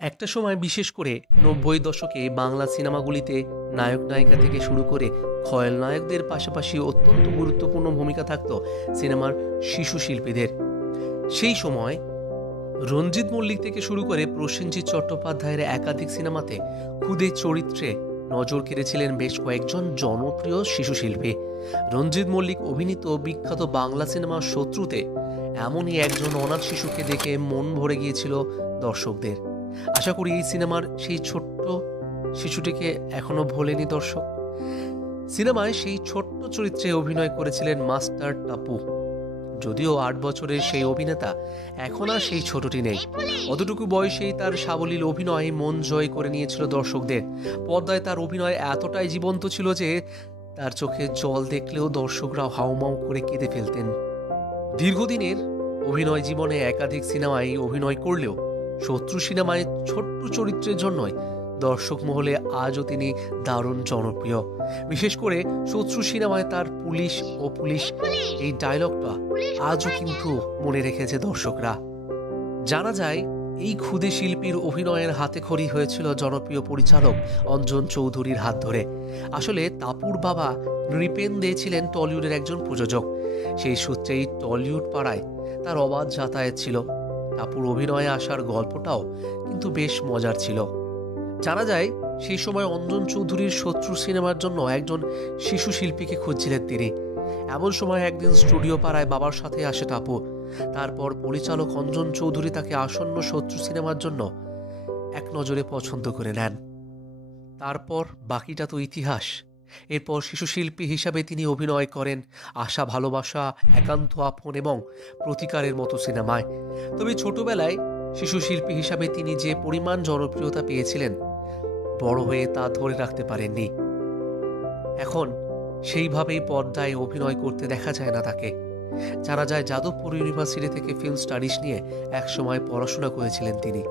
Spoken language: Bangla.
একটা সময় বিশেষ করে ৯০ দশকে বাংলা সিনেমাগুলিতে নায়ক নায়িকা থেকে শুরু করে খলনায়কদের পাশাপাশি অত্যন্ত গুরুত্বপূর্ণ ভূমিকা থাকত সিনেমার শিশু শিল্পীদের। সেই সময় রঞ্জিত মল্লিক থেকে শুরু করে প্রসেনজিৎ চট্টোপাধ্যায়ের একাধিক সিনেমাতে খুদে চরিত্রে নজর কেড়েছিলেন বেশ কয়েকজন জনপ্রিয় শিশু শিল্পী। রঞ্জিত মল্লিক অভিনীত বিখ্যাত বাংলা সিনেমা শত্রুতে এমনই একজন অনাথ শিশুকে দেখে মন ভরে গিয়েছিল দর্শকদের। আশা করি এই সিনেমার সেই ছোট্ট শিশুটিকে এখনো ভোলেনি দর্শক। সিনেমায় সেই ছোট্ট চরিত্রে অভিনয় করেছিলেন মাস্টার টাপু। যদিও ৮ বছরের সেই অভিনেতা এখন আর সেই ছোটটি নেই, অতটুকু বয়সেই তার সাবলীল অভিনয় মন জয় করে নিয়েছিল দর্শকদের। পর্দায় তার অভিনয় এতটাই জীবন্ত ছিল যে তার চোখে জল দেখলেও দর্শকরা হাউমাউ করে কেঁদে ফেলতেন। দীর্ঘদিনের অভিনয় জীবনে একাধিক সিনেমায় অভিনয় করলেও শত্রু সিনেমায় ছোট্ট চরিত্রের জন্যই দর্শক মহলে আজও তিনি দারুণ জনপ্রিয়। বিশেষ করে শত্রু সিনেমায় তার পুলিশ ও পুলিশ এই ডায়লগটা আজও কিন্তু মনে রেখেছে দর্শকরা। জানা যায় এই ক্ষুদে শিল্পীর অভিনয়ের হাতেখড়ি হয়েছিল জনপ্রিয় পরিচালক অঞ্জন চৌধুরীর হাত ধরে। আসলে তাপুর বাবা নৃপেন দে ছিলেন টলিউডের একজন প্রযোজক। সেই সূত্রেই টলিউড পাড়ায় তার অবাধ যাতায়াত ছিল। তাপুর অভিনয়ে আসার গল্পটাও কিন্তু বেশ মজার ছিল। জানা যায় সেই সময় অঞ্জন চৌধুরীর শত্রু সিনেমার জন্য একজন শিশু শিল্পীকে খুঁজছিলেন তিনি। এমন সময় একদিন স্টুডিও পাড়ায় বাবার সাথে আসে টাপু। তারপর পরিচালক অঞ্জন চৌধুরী তাকে আসন্ন শত্রু সিনেমার জন্য এক নজরে পছন্দ করে নেন। তারপর বাকিটা তো ইতিহাস। এরপর শিশু শিল্পী হিসাবে তিনি অভিনয় করেন আশা ভালোবাসা, একান্ত আপন এবং প্রতিকারের মতো সিনেমায়। তবে ছোটবেলায় শিশু শিল্পী হিসাবে তিনি যে পরিমাণ জনপ্রিয়তা পেয়েছিলেন, বড় হয়ে তা ধরে রাখতে পারেননি। এখন সেইভাবেই পর্দায় অভিনয় করতে দেখা যায় না তাকে। জানা যায় যাদবপুর ইউনিভার্সিটি থেকে ফিল্ম স্টাডিজ নিয়ে একসময় পড়াশোনা করেছিলেন তিনি।